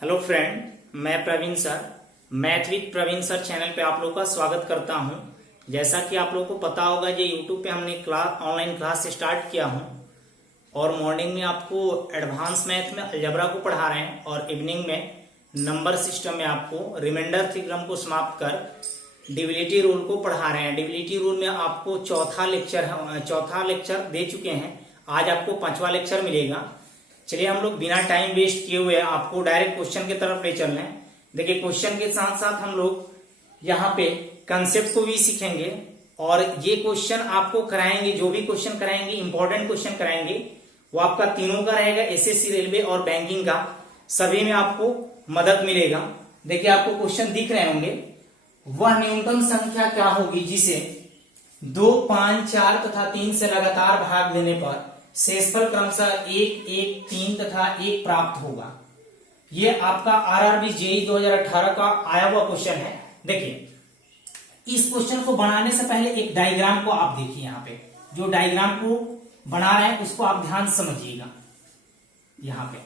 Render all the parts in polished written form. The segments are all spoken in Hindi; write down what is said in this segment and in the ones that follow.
हेलो फ्रेंड, मैं Praveen sir math with Praveen sir channel पे आप लोग का स्वागत करता हूं। जैसा कि आप लोग को पता होगा, ये यूट्यूब पे हमने ऑनलाइन क्लास स्टार्ट किया हूं और मॉर्निंग में आपको एडवांस मैथ में अलजेब्रा को पढ़ा रहे हैं और इवनिंग में नंबर सिस्टम में आपको रिमाइंडर थ्योरम को समाप्त कर डिविलिटी रूल को पढ़ा रहे हैं। डिविलिटी रूल में आपको चौथा लेक्चर दे चुके हैं। आज आपको 5वां लेक्चर मिलेगा। चलिए हम लोग बिना टाइम वेस्ट किए हुए आपको डायरेक्ट क्वेश्चन की तरफ ले चल रहे हैं। देखिए, क्वेश्चन के साथ साथ हम लोग यहाँ पे कंसेप्ट को भी सीखेंगे और ये क्वेश्चन आपको कराएंगे। जो भी क्वेश्चन कराएंगे, इंपॉर्टेंट क्वेश्चन कराएंगे, वो आपका तीनों का रहेगा, एसएससी, रेलवे और बैंकिंग का। सभी में आपको मदद मिलेगा। देखिए, आपको क्वेश्चन दिख रहे होंगे। वह न्यूनतम संख्या क्या होगी जिसे 2, 5, 4 तथा 3 से लगातार भाग देने पर शेषफल क्रमशः 1, 1, 3 तथा 1 प्राप्त होगा। ये आपका आरआरबी जेईई 2018 का आया हुआ क्वेश्चन है। देखिए, इस क्वेश्चन को बनाने से पहले एक डायग्राम को आप देखिए। यहाँ पे जो डायग्राम को बना रहे हैं उसको आप ध्यान से समझिएगा। यहाँ पे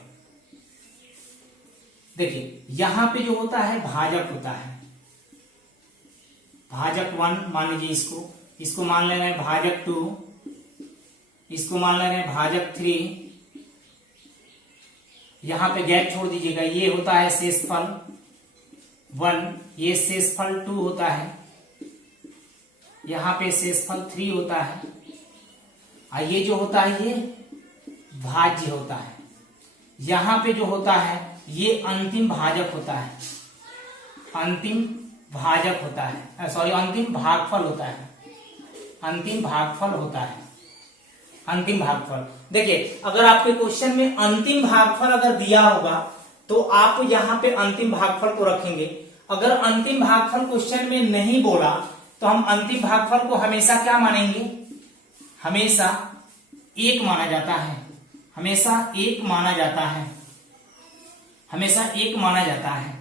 देखिए, यहाँ पे जो होता है भाजक होता है। भाजक 1 मान लीजिए, इसको मान ले रहे हैं भाजक 2, इसको मान ले रहे हैं भाजक 3। यहां पे गैप छोड़ दीजिएगा। ये होता है शेषफल 1, ये शेषफल 2 होता है, यहां पे शेषफल 3 होता है और ये जो होता है ये भाज्य होता है। यहां पे जो होता है ये अंतिम भाजक होता है, अंतिम भाजक होता है, सॉरी अंतिम भागफल होता है, अंतिम भागफल होता है, अंतिम भागफल। देखिए, अगर आपके क्वेश्चन में अंतिम भागफल अगर दिया होगा तो आप यहां पे अंतिम भागफल को रखेंगे। अगर अंतिम भागफल क्वेश्चन में नहीं बोला तो हम अंतिम भागफल को हमेशा क्या मानेंगे? हमेशा 1 माना जाता है, हमेशा 1 माना जाता है, हमेशा 1 माना जाता है।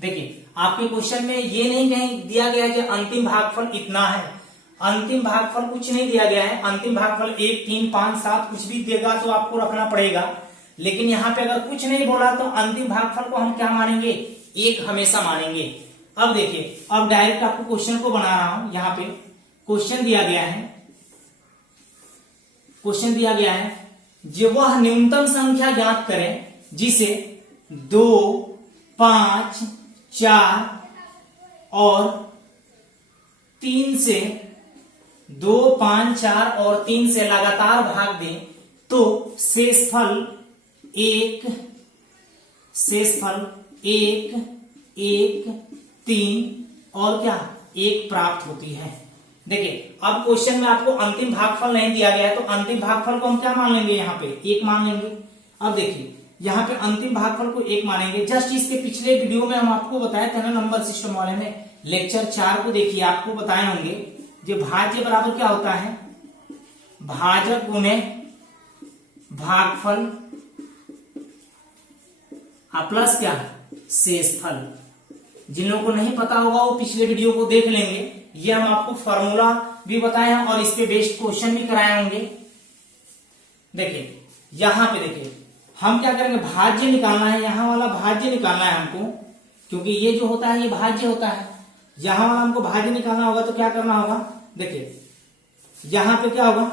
देखिए, आपके क्वेश्चन में ये नहीं कहीं दिया गया है कि अंतिम भागफल इतना है। अंतिम भागफल कुछ नहीं दिया गया है। अंतिम भागफल 1, 3, 5, 7 कुछ भी देगा तो आपको रखना पड़ेगा। लेकिन यहाँ पे अगर कुछ नहीं बोला तो अंतिम भागफल को हम क्या मानेंगे? 1 हमेशा मानेंगे। अब देखिए, अब डायरेक्ट आपको क्वेश्चन को बना रहा हूं। यहाँ पे क्वेश्चन दिया गया है, क्वेश्चन दिया गया है, जो वह न्यूनतम संख्या ज्ञात करें जिसे 2, 5, 4 और 3 से 2, 5, 4 और 3 से लगातार भाग दें तो शेषफल 1, 1, 1, 3 और क्या 1 प्राप्त होती है। देखिए, अब क्वेश्चन में आपको अंतिम भागफल नहीं दिया गया है तो अंतिम भागफल को हम क्या मान लेंगे? यहाँ पे 1 मान लेंगे। अब देखिए, यहाँ पे अंतिम भागफल को 1 मानेंगे। जस्ट इसके पिछले वीडियो में हम आपको बताए थे ना, नंबर सिस्टम वाले में, लेक्चर 4 को देखिए, आपको बताए होंगे जो भाज्य बराबर क्या होता है? भाजक गुने भागफल प्लस क्या? शेषफल। जिन लोगों को नहीं पता होगा वो पिछले वीडियो को देख लेंगे। ये हम आपको फॉर्मूला भी बताए हैं और इस पे बेस्ड क्वेश्चन भी कराए होंगे। देखिए, यहां पे देखिए, हम क्या करेंगे? भाज्य निकालना है, यहां वाला भाज्य निकालना है हमको, क्योंकि ये जो होता है ये भाज्य होता है। यहां वाला हमको भाज्य निकालना होगा तो क्या करना होगा? देखिए, यहां पे क्या होगा?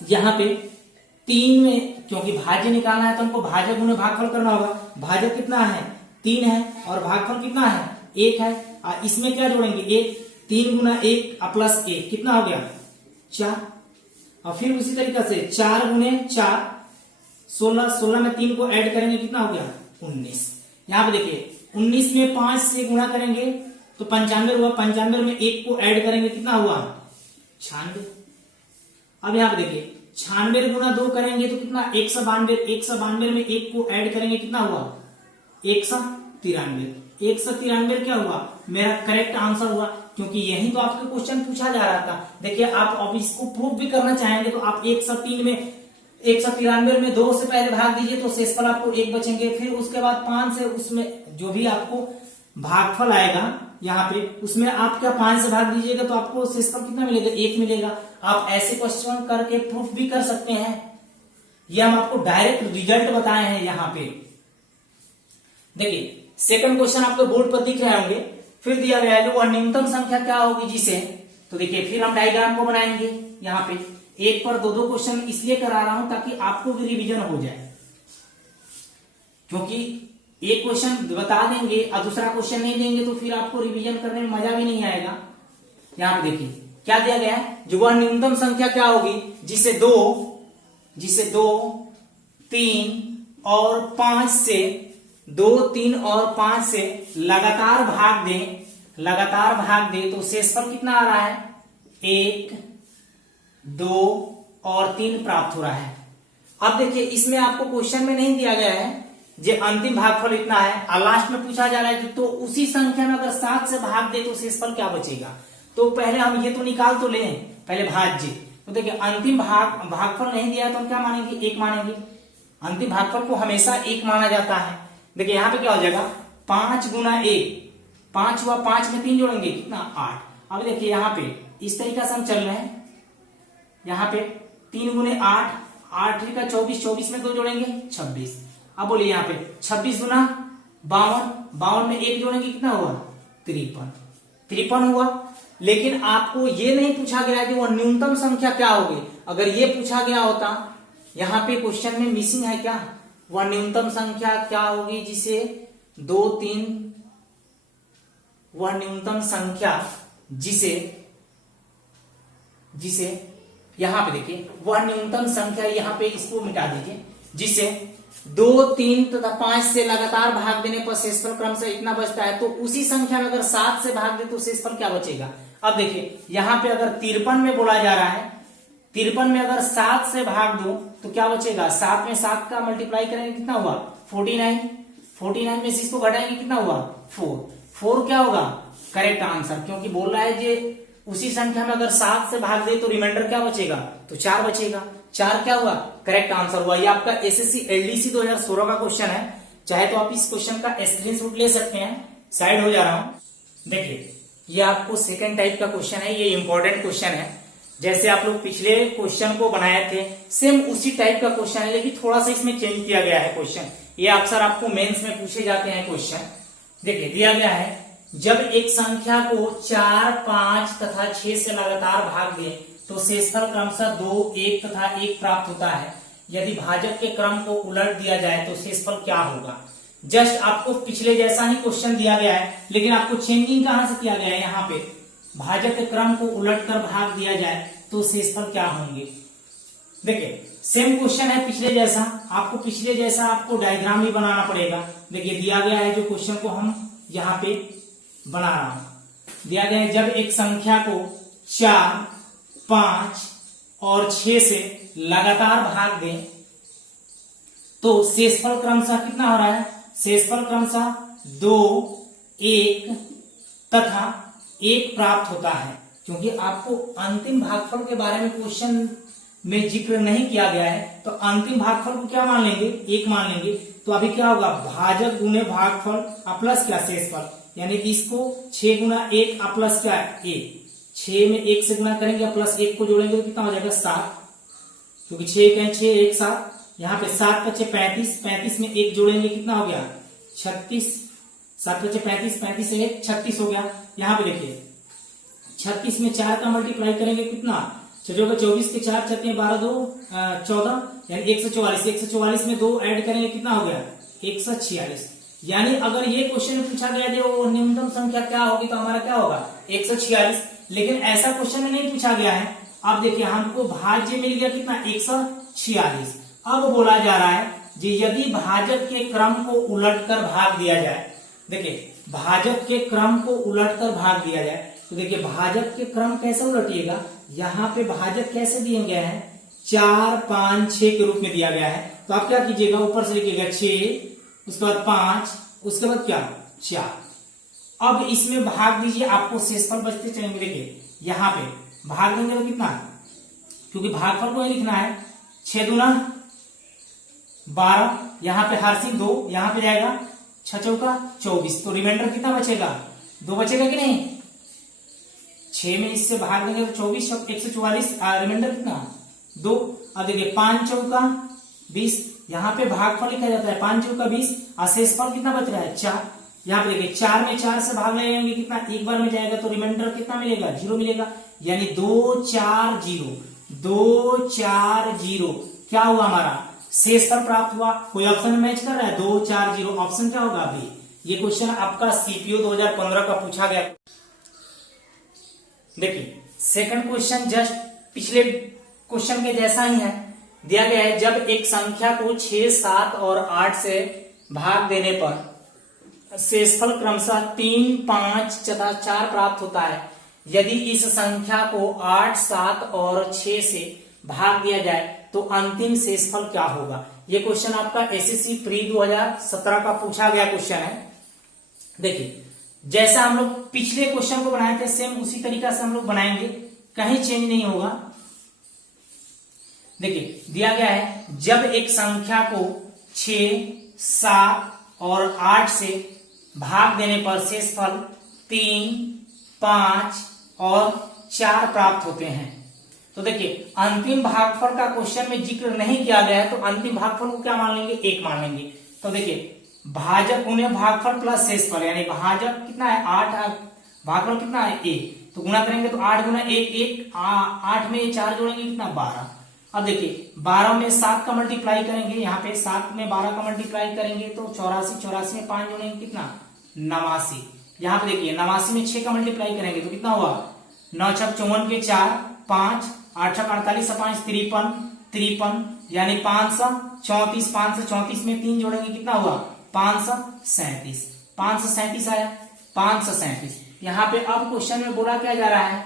यहां पे 3 में, क्योंकि भाज्य निकालना है तो हमको भाजक गुने भागफल करना होगा। भाजक कितना है? 3 है और भागफल कितना है? 1 है। और इसमें क्या जोड़ेंगे? 1, 3 गुना 1 प्लस 1 कितना हो गया? 4। और फिर उसी तरीके से 4 गुने 4 16, 16 में 3 को ऐड करेंगे कितना हो गया? 19। यहाँ पे देखिए, 19 में 5 से गुणा करेंगे तो 95 हुआ। 95 में 1 को ऐड करेंगे कितना हुआ? 96। अब यहाँ पे देखिए, 96 गुना 2 करेंगे तो कितना? 192। 192 में 1 को ऐड करेंगे कितना हुआ? 193। 193 क्या हुआ? मेरा करेक्ट आंसर हुआ, क्योंकि यही तो आपके क्वेश्चन पूछा जा रहा था। देखिए, आप अब इसको प्रूव भी करना चाहेंगे तो आप 103 में 193 में 2 से पहले भाग दीजिए तो शेषफल आपको 1 बचेंगे। फिर उसके बाद 5 से उसमें जो भी आपको भागफल आएगा यहाँ पे, उसमें आप क्या 5 से भाग दीजिएगा तो आपको शेषफल कितना मिलेगा, 1 मिलेगा। आप ऐसे क्वेश्चन करके प्रूफ भी कर सकते हैं, ये हम आपको डायरेक्ट रिजल्ट बताए हैं यहाँ पे। देखिए सेकंड क्वेश्चन आपको बोर्ड पर दिख रहे होंगे, फिर दिया गया है कि वह न्यूनतम संख्या क्या होगी जिसे, तो देखिए फिर हम डायग्राम को बनाएंगे यहाँ पे। एक पर दो क्वेश्चन इसलिए करा रहा हूं ताकि आपको भी रिवीजन हो जाए, क्योंकि एक क्वेश्चन बता देंगे और दूसरा क्वेश्चन नहीं देंगे तो फिर आपको रिवीजन करने में मजा भी नहीं आएगा। यहाँ पे देखिए क्या दिया गया है, जो वह न्यूनतम संख्या क्या होगी जिसे 2, 3 और 5 से 2, 3 और 5 से लगातार भाग दे तो शेषफल कितना आ रहा है, 1, 2 और 3 प्राप्त हो रहा है। अब देखिए इसमें आपको क्वेश्चन में नहीं दिया गया है जो अंतिम भागफल इतना है, और लास्ट में पूछा जा रहा है कि तो उसी संख्या में अगर 7 से भाग दे तो शेषफल क्या बचेगा। तो पहले हम ये तो निकाल तो लें पहले भाज्य। तो देखिए अंतिम भागफल नहीं दिया तो हम क्या मानेंगे, 1 मानेंगे। अंतिम भागफल को हमेशा 1 माना जाता है। देखिए यहाँ पे क्या हो जाएगा, 5 गुना 1, 5 हुआ, 5 में 3 जोड़ेंगे कितना, 8। अब देखिए यहाँ पे इस तरीका से हम चल रहे हैं, यहाँ पे 3 गुने 8, 8 का 24, 24 में 2 जोड़ेंगे 26। अब बोलिए यहाँ पे 26 गुना 52, 52 में 1 जोड़ेंगे कितना हुआ, 53 हुआ। लेकिन आपको ये नहीं पूछा गया कि वह न्यूनतम संख्या क्या होगी। अगर ये पूछा गया होता, यहाँ पे क्वेश्चन में मिसिंग है क्या, वह न्यूनतम संख्या क्या होगी जिसे 2, 3, वह न्यूनतम संख्या जिसे यहां पे देखिए वह न्यूनतम संख्या, यहां पे इसको मिटा दीजिए, जिसे 2, 3 तथा 5 से लगातार भाग देने पर शेषफल क्रमशः इतना बचता है, तो उसी संख्या में अगर 7 से भाग दे तो शेषफल क्या बचेगा। अब देखिए यहाँ पे अगर 53 में बोला जा रहा है, 53 में अगर 7 से भाग दो तो क्या बचेगा, 7 में 7 का मल्टीप्लाई करेंगे कितना हुआ, 49 में से इसको घटाएंगे कितना हुआ, 4 क्या होगा करेक्ट आंसर, क्योंकि बोल रहा है जे उसी संख्या में अगर 7 से भाग दे तो रिमाइंडर क्या बचेगा, तो 4 बचेगा। 4 क्या हुआ, करेक्ट आंसर हुआ। ये आपका एसएससी एलडीसी 2016 का क्वेश्चन है। चाहे तो आप इस क्वेश्चन का स्क्रीनशॉट ले सकते हैं। साइड हो जा रहा हूं। देखिए ये आपको सेकंड टाइप का क्वेश्चन है, ये इंपॉर्टेंट क्वेश्चन है। जैसे आप लोग पिछले क्वेश्चन को बनाए थे सेम उसी टाइप का क्वेश्चन है, लेकिन थोड़ा सा इसमें चेंज किया गया है क्वेश्चन। ये अक्सर आपको मेंस में पूछे जाते हैं क्वेश्चन। देखिए दिया गया है, जब एक संख्या को 4, 5 तथा 6 से लगातार भाग दे तो शेषफल क्रमशः 2, 1 तथा 1 प्राप्त होता है। यदि भाजक के क्रम को उलट दिया जाए तो शेषफल क्या होगा। जस्ट आपको पिछले जैसा ही क्वेश्चन दिया गया है, लेकिन आपको चेंजिंग कहां से किया गया है, यहाँ पे भाजक के क्रम को उलट कर भाग दिया जाए तो शेषफल क्या होंगे। देखिए सेम क्वेश्चन है पिछले जैसा, आपको डायग्राम भी बनाना पड़ेगा। देखिए दिया गया है जो क्वेश्चन को हम यहाँ पे बना रहा हूं, दिया गया है जब एक संख्या को 4, 5 और 6 से लगातार भाग दें तो शेषफल क्रमशः कितना हो रहा है, शेषफल क्रमशः 2, 1 तथा 1 प्राप्त होता है। क्योंकि आपको अंतिम भागफल के बारे में क्वेश्चन में जिक्र नहीं किया गया है, तो अंतिम भागफल को क्या मान लेंगे, 1 मान लेंगे। तो अभी क्या होगा, भाजक गुने भागफल प्लस क्या शेषफल, यानी कि इसको 6 गुना 1 प्लस क्या 1, 6 में 1 से गुना करेंगे प्लस 1 को जोड़ेंगे तो कितना हो जाएगा 7, क्योंकि 6 के 6 1 7, यहाँ पे 7 बचे 35, 35 में 1 जोड़ेंगे कितना हो गया 36, 7 बचे 35, 35 से 1 36 हो गया। यहाँ पे देखिए 36 में 4 का मल्टीप्लाई करेंगे कितना, 24 के 4 छत्ते 12 2 14, यानी 144, 144 में 2 ऐड करेंगे कितना हो गया 146। यानी अगर ये क्वेश्चन पूछा गया जो न्यूनतम संख्या क्या होगी तो हमारा क्या होगा 146, लेकिन ऐसा क्वेश्चन में नहीं पूछा गया है। अब देखिए हमको भाज्य मिल गया कितना 146। अब बोला जा रहा है जी यदि भाजक के क्रम को उलटकर भाग दिया जाए, देखिए भाजक के क्रम को उलटकर भाग दिया जाए तो देखिए भाजक के क्रम कैसे उलटिएगा, यहाँ पे भाजक कैसे दिए गए हैं 4, 5, 6 के रूप में दिया गया है। तो आप क्या कीजिएगा, ऊपर से लिखिएगा 6, उसके बाद 5, उसके बाद क्या 4। अब इसमें भाग दीजिए, आपको शेषफल बचते चलेंगे। देखिए यहाँ पे भाग देंगे तो कितना, क्योंकि भागफल को ही लिखना है, 6 दूना 12, यहाँ पे हर्षित 2, यहाँ पे जाएगा 6 चौका 24, तो रिमाइंडर कितना बचेगा? 2 बचेगा कि नहीं? 6 में इससे भाग देंगे तो 24, 144, रिमाइंडर कितना? 2। अब देखिए 5 चौका 20, यहाँ पे भागफल लिखा जाता है 5 चौका 20, और शेषफल कितना बच रहा है? 4। यहाँ पे देखिए 4 में 4 से भाग लगाएंगे कितना? एक बार में जाएगा, तो रिमाइंडर कितना मिलेगा? 0 मिलेगा, यानी 2 4 0, 2 4 0 क्या हुआ? हमारा शेषफल प्राप्त हुआ। कोई ऑप्शन में मैच कर रहा है? 2 4 0, ऑप्शन क्या होगा? अभी ये क्वेश्चन आपका सीपीओ 2015 का पूछा गया। देखिए सेकंड क्वेश्चन जस्ट पिछले क्वेश्चन के जैसा ही है। दिया गया है जब एक संख्या को 6, 7 और 8 से भाग देने पर शेषफल क्रमशः 3, 5 तथा 4 प्राप्त होता है, यदि इस संख्या को 8, 7 और 6 से भाग दिया जाए तो अंतिम शेषफल क्या होगा? ये क्वेश्चन आपका एसएससी प्री 2017 का पूछा गया क्वेश्चन है। देखिए जैसा हम लोग पिछले क्वेश्चन को बनाए थे सेम उसी तरीका से हम लोग बनाएंगे, कहीं चेंज नहीं होगा। देखिए दिया गया है जब एक संख्या को 6, 7 और 8 से भाग देने पर शेषफल 3, 5 और 4 प्राप्त होते हैं। तो देखिए अंतिम भागफल का क्वेश्चन में जिक्र नहीं किया गया है, तो अंतिम भागफल को क्या मान लेंगे? 1 मान लेंगे। तो देखिए भाजक उन्हें भागफल प्लस शेषफल, यानी भाजक कितना है? 8, भागफल कितना है? 1, तो गुणा करेंगे तो 8 गुना 1 1, 8 में 4 जोड़ेंगे कितना? 12। अब देखिए 12 में 7 का मल्टीप्लाई करेंगे, यहाँ पे 7 में 12 का मल्टीप्लाई करेंगे तो 84, 84 में 5 जोड़ेंगे कितना? 89। यहाँ पे देखिए 89 में 6 का मल्टीप्लाई करेंगे तो कितना हुआ? 9 छक 54 के 4, 5, 8 छक 48, 5 53, 53, यानी 534, 534 में 3 जोड़ेंगे कितना हुआ? 537, 537 आया, 537। यहाँ पे अब क्वेश्चन में बोला क्या जा रहा है?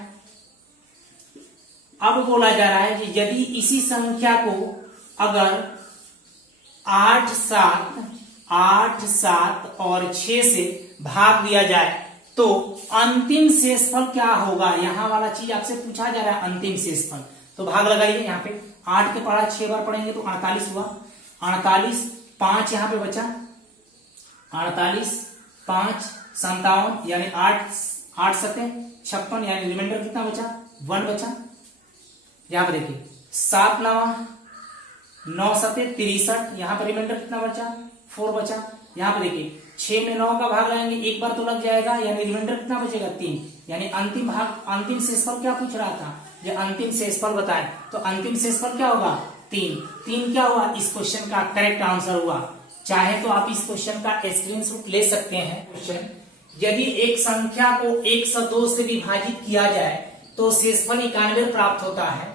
अब बोला जा रहा है कि यदि इसी संख्या को अगर 8, 7 और 6 से भाग दिया जाए तो अंतिम शेषफल क्या होगा? यहाँ वाला चीज आपसे पूछा जा रहा है, अंतिम शेषफल। तो भाग लगाइए, यहाँ पे 8 के पढ़ा 6 बार पढ़ेंगे तो 48 हुआ, 48, 5 यहाँ पे बचा, 48, 5 57, यानी 8 सते 56, यानी रिमाइंडर कितना बचा? 1 बचा। यहाँ पे देखिए 7 9 9 सते 63, यहाँ पे रिमाइंडर कितना बचा? 4 बचा। यहाँ पे देखिए 6 में 9 का भाग लगाएंगे, एक बार तो लग जाएगा, यानी रिमाइंडर कितना बचेगा? 3, यानी अंतिम भाग अंतिम शेषफल क्या पूछ रहा था? ये अंतिम शेषफल बताए, तो अंतिम शेषफल क्या होगा? 3। 3 क्या हुआ? इस क्वेश्चन का करेक्ट आंसर हुआ। चाहे तो आप इस क्वेश्चन का स्क्रीनशॉट ले सकते हैं। क्वेश्चन यदि एक संख्या को 102 से विभाजित किया जाए तो शेषफल 91 प्राप्त होता है,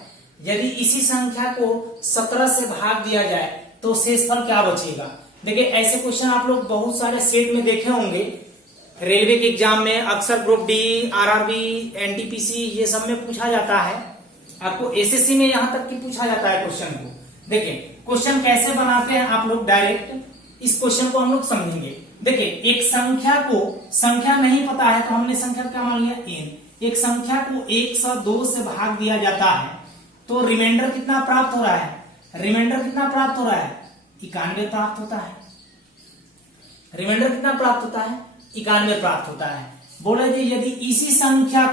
यदि इसी संख्या को 17 से भाग दिया जाए तो शेषफल क्या बचेगा? देखिए ऐसे क्वेश्चन आप लोग बहुत सारे सेट में देखे होंगे, रेलवे के एग्जाम में अक्सर ग्रुप डी, आरआरबी, एनटीपीसी ये सब में पूछा जाता है। आपको एसएससी में यहां तक कि पूछा जाता है क्वेश्चन को। देखिए क्वेश्चन कैसे बनाते हैं आप लोग, डायरेक्ट इस क्वेश्चन को हम लोग समझेंगे। देखिए एक संख्या नहीं पता है तो हमने संख्या क्या मान लिया? n। एक संख्या को 102 से भाग दिया जाता है तो रिमाइंडर कितना प्राप्त हो रहा है? रिमाइंडर कितना प्राप्त हो रहा है? 91 प्राप्त होता है। रिमाइंडर कितना प्राप्त होता है? 91 प्राप्त होता है। बोले जी यदि इसी संख्या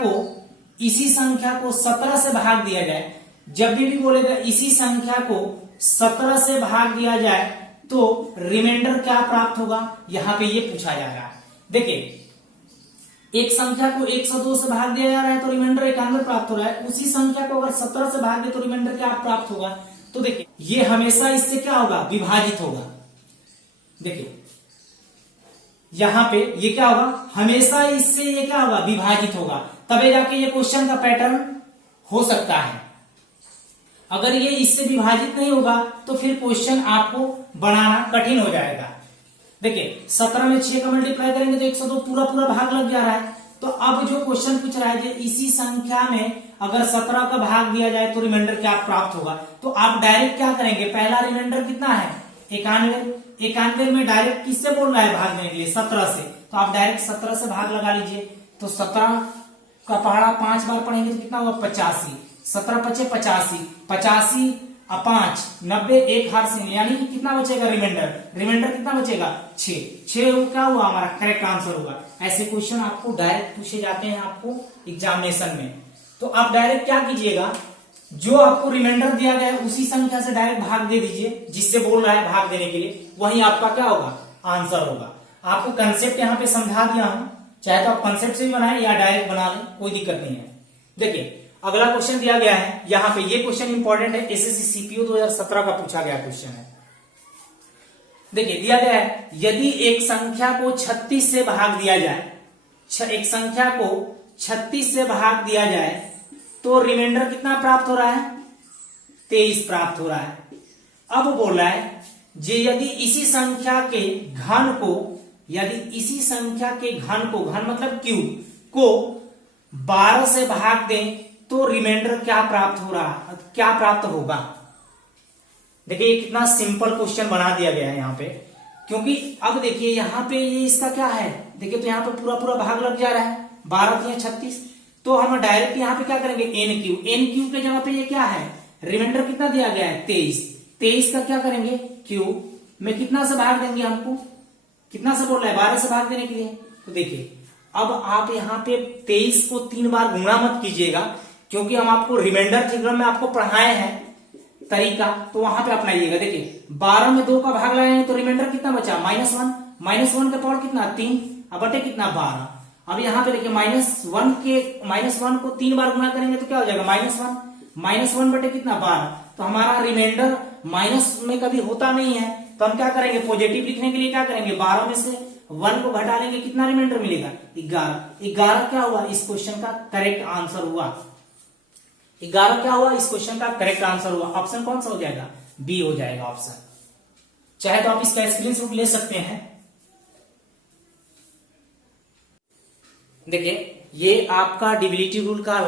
को 17 से भाग दिया जाए, जब भी बोलेगा इसी संख्या को 17 से भाग दिया जाए तो रिमाइंडर क्या प्राप्त होगा? यहां पे ये पूछा जा रहा है। देखिए एक संख्या को 102 से भाग दिया जा रहा है तो रिमाइंडर 91 प्राप्त हो रहा है, उसी संख्या को अगर 17 से भाग दे तो रिमाइंडर क्या प्राप्त होगा? तो देखिए ये हमेशा इससे क्या होगा? विभाजित होगा। देखिए यहां पे ये क्या होगा? हमेशा इससे ये क्या होगा? विभाजित होगा, तबे जाके ये क्वेश्चन का पैटर्न हो सकता है। अगर ये इससे विभाजित नहीं होगा तो फिर क्वेश्चन आपको बनाना कठिन हो जाएगा। देखिए 17 में 6 का मल्टीप्लाई करेंगे तो 102 पूरा भाग लग जा रहा है। तो अब जो क्वेश्चन पूछ रहा है इसी संख्या में अगर 17 का भाग दिया जाए तो रिमाइंडर क्या प्राप्त होगा? तो आप डायरेक्ट क्या करेंगे? पहला रिमाइंडर कितना है? 91 में डायरेक्ट किससे बोल रहा है भागने के लिए? 17 से। तो आप डायरेक्ट 17 से भाग लगा लीजिए, तो 17 का पहाड़ा 5 बार पढ़ेंगे तो कितना हुआ? 85। 17 × 5 = 85, 85 5 90 1 हार से यानी कि कितना बचेगा रिमाइंडर कितना बचेगा 6 क्या हुआ हमारा करेक्ट आंसर होगा। ऐसे क्वेश्चन आपको डायरेक्ट पूछे जाते हैं आपको एग्जामिनेशन में। तो आप डायरेक्ट क्या कीजिएगा, जो आपको रिमाइंडर दिया गया है उसी संख्या से डायरेक्ट भाग दे दीजिए, जिससे बोल रहा है भाग देने के लिए, वही आपका क्या होगा आंसर होगा। आपको कंसेप्ट यहाँ पे समझा दिया हूं, चाहे तो आप कंसेप्ट से भी बनाएं या डायरेक्ट बना लें, कोई दिक्कत नहीं है। देखिए अगला क्वेश्चन दिया गया है यहाँ पे, ये क्वेश्चन इंपॉर्टेंट है, एसएससी सीपीओ 2017 का पूछा गया क्वेश्चन है। देखिए दिया गया है, यदि एक संख्या को 36 से भाग दिया जाए, एक संख्या को 36 से भाग दिया जाए तो रिमाइंडर कितना प्राप्त हो रहा है 23 प्राप्त हो रहा है। अब बोल रहा है जे यदि इसी संख्या के घन को, यदि इसी संख्या के घन को, घन मतलब क्यूब को 12 से भाग दें तो रिमाइंडर क्या प्राप्त हो रहा, क्या प्राप्त होगा। देखिए ये कितना सिंपल क्वेश्चन बना दिया गया है यहाँ पे, क्योंकि अब देखिए यहाँ पे ये इसका क्या है, देखिए तो यहाँ पे पूरा पूरा भाग लग जा रहा है, 12 36, तो हम डायरेक्ट यहाँ पे क्या करेंगे एन क्यूब के जगह पे ये क्या है रिमाइंडर कितना दिया गया है 23 का क्या करेंगे क्यूब में कितना से भाग देंगे, हमको कितना से बोल रहा है 12 से भाग देने के लिए। तो देखिए अब आप यहाँ पे 23 को 3 बार गुणा मत कीजिएगा, क्योंकि हम आपको रिमाइंडर थ्योरम में आपको पढ़ाए हैं तरीका, तो वहां पे अपनाइएगा। देखिए 12 में 2 का भाग लगाएंगे तो रिमाइंडर कितना बचा -1 का पावर कितना 3 अब बटे कितना 12। अब यहाँ पे देखिए -1 को 3 बार गुणा करेंगे तो क्या हो जाएगा -1 बटे कितना 12। तो हमारा रिमाइंडर माइनस में कभी होता नहीं है, तो हम क्या करेंगे पॉजिटिव लिखने के लिए क्या करेंगे 12 में से 1 को घटा लेंगे, कितना रिमाइंडर मिलेगा 11 क्या हुआ इस क्वेश्चन का करेक्ट आंसर हुआ। 11 क्या हुआ इस क्वेश्चन का करेक्ट आंसर हुआ। ऑप्शन कौन सा हो जाएगा बी हो जाएगा ऑप्शन। चाहे तो आप इसका स्क्रीनशॉट ले सकते हैं। देखिए ये आपका डिविलिटी रूल का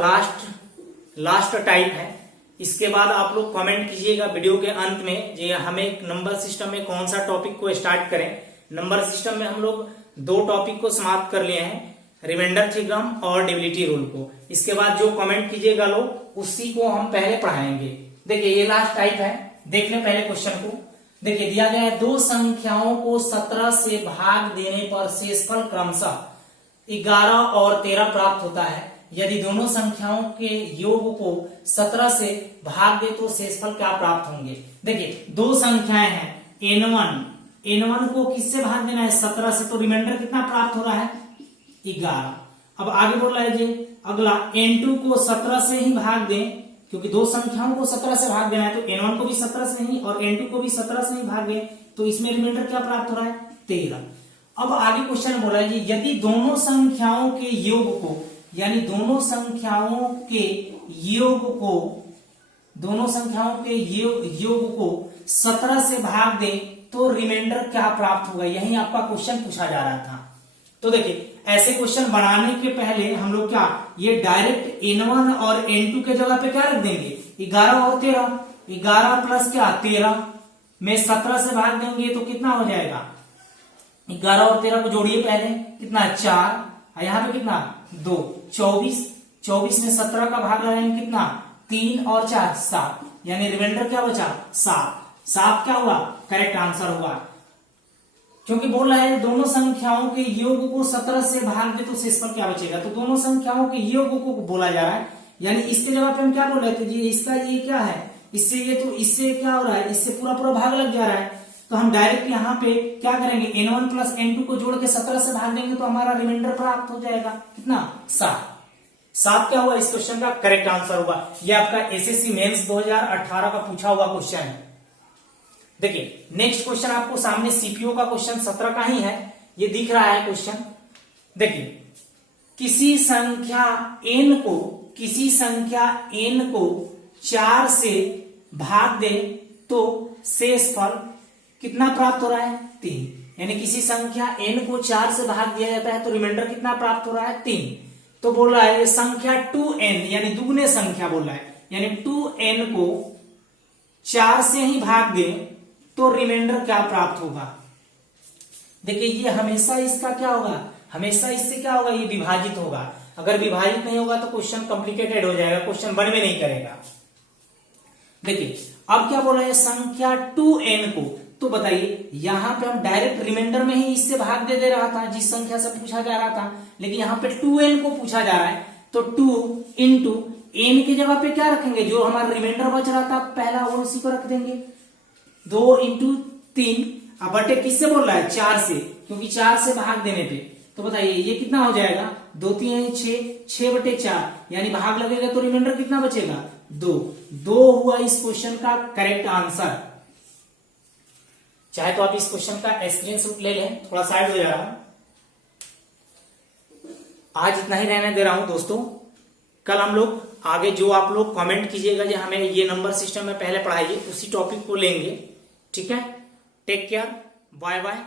लास्ट टाइप है। इसके बाद आप लोग कमेंट कीजिएगा वीडियो के अंत में जे हमें नंबर सिस्टम में कौन सा टॉपिक को स्टार्ट करें। नंबर सिस्टम में हम लोग 2 टॉपिक को समाप्त कर लिए हैं, रिमाइंडर थ्योरम और डिविलिटी रूल को। इसके बाद जो कमेंट कीजिएगा लोग उसी को हम पहले पढ़ाएंगे। देखिए ये लास्ट टाइप है, देख लें पहले क्वेश्चन को। देखिए दिया गया है 2 संख्याओं को 17 से भाग देने पर शेषफल क्रमशः 11 और 13 प्राप्त होता है। यदि दोनों संख्याओं के योग को 17 से भाग दे तो शेषफल क्या प्राप्त होंगे। देखिए 2 संख्याएं हैं n1 को किससे भाग देना है 17 से, तो रिमाइंडर कितना प्राप्त हो रहा है 11। अब आगे बोल रहा है जी अगला n2 को 17 से ही भाग दें, क्योंकि 2 संख्याओं को 17 से भाग देना है, तो n1 को भी 17 से ही और n2 को भी 17 से ही भाग दें, तो इसमें रिमाइंडर क्या प्राप्त हो रहा है 13। अब आगे क्वेश्चन बोला है जी यदि दोनों संख्याओं के योग को, यानी दोनों संख्याओं के योग को 17 से भाग दे तो रिमाइंडर क्या प्राप्त होगा, यही आपका क्वेश्चन पूछा जा रहा था। तो देखिए ऐसे क्वेश्चन बनाने के पहले हम लोग क्या ये डायरेक्ट n1 और n2 के जगह पे क्या रख देंगे 11 और 13, 11 प्लस क्या 13 में 17 से भाग देंगे तो कितना हो जाएगा 11 और 13 को जोड़िए पहले कितना 4, यहाँ पे कितना 2 24 में 17 का भाग लगाएंगे कितना 3 और 4 7, यानी रिमाइंडर क्या बचा 7 क्या हुआ करेक्ट आंसर हुआ। क्योंकि बोल रहा है दोनों संख्याओं के योग को 17 से भाग दे तो शेषफल क्या बचेगा, तो दोनों संख्याओं के योग को बोला जा रहा है, यानी इसके जगह पे हम क्या बोल रहे थे जी इसका ये क्या है इससे ये, तो इससे क्या हो रहा है इससे पूरा भाग लग जा रहा है, तो हम डायरेक्ट यहाँ पे क्या करेंगे n1 प्लस n2 को जोड़ के 17 से भाग देंगे तो हमारा रिमाइंडर प्राप्त हो जाएगा कितना 7 क्या हुआ इस क्वेश्चन का करेक्ट आंसर हुआ। ये आपका एसएससी मेंस 2018 का पूछा हुआ क्वेश्चन है। देखिए नेक्स्ट क्वेश्चन आपको सामने सीपीओ का क्वेश्चन 17 का ही है, ये दिख रहा है क्वेश्चन। देखिए किसी संख्या n को 4 से भाग दे तो शेषफल कितना प्राप्त हो रहा है 3, यानी किसी संख्या n को 4 से भाग दिया जाता है तो रिमाइंडर कितना प्राप्त हो रहा है 3। तो बोल रहा है संख्या 2n यानी दुगने संख्या बोल रहा है, यानी 2n को 4 से ही भाग दे तो रिमाइंडर क्या प्राप्त होगा। देखिए ये हमेशा इसका क्या होगा, हमेशा इससे क्या होगा ये विभाजित होगा, अगर विभाजित नहीं होगा तो क्वेश्चन कॉम्प्लिकेटेड हो जाएगा, क्वेश्चन बन में नहीं करेगा। देखिए अब क्या बोला है, संख्या 2n को, तो बताइए यहां पे हम डायरेक्ट रिमाइंडर में ही इससे भाग दे रहा था जिस संख्या से पूछा जा रहा था, लेकिन यहाँ पे 2n को पूछा जा रहा है, तो 2 इंटू n की जगह पे क्या रखेंगे, जो हमारा रिमाइंडर बच रहा था पहला वो उसी को रख देंगे, 2 इंटू 3, अब बटे किससे बोल रहा है, 4 से, क्योंकि 4 से भाग देने पे, तो बताइए ये कितना हो जाएगा, 2 3 6, 6/4, यानी भाग लगेगा तो रिमाइंडर कितना बचेगा, 2 हुआ इस क्वेश्चन का करेक्ट आंसर। चाहे तो आप इस क्वेश्चन का स्क्रीनशॉट ले लें, थोड़ा साइड हो जा रहा हूं। आज इतना ही रहने दे रहा हूं दोस्तों, कल हम लोग आगे जो आप लोग कमेंट कीजिएगा जो हमें ये नंबर सिस्टम में पहले पढ़ाइए उसी टॉपिक को लेंगे, ठीक है। Take care, bye bye.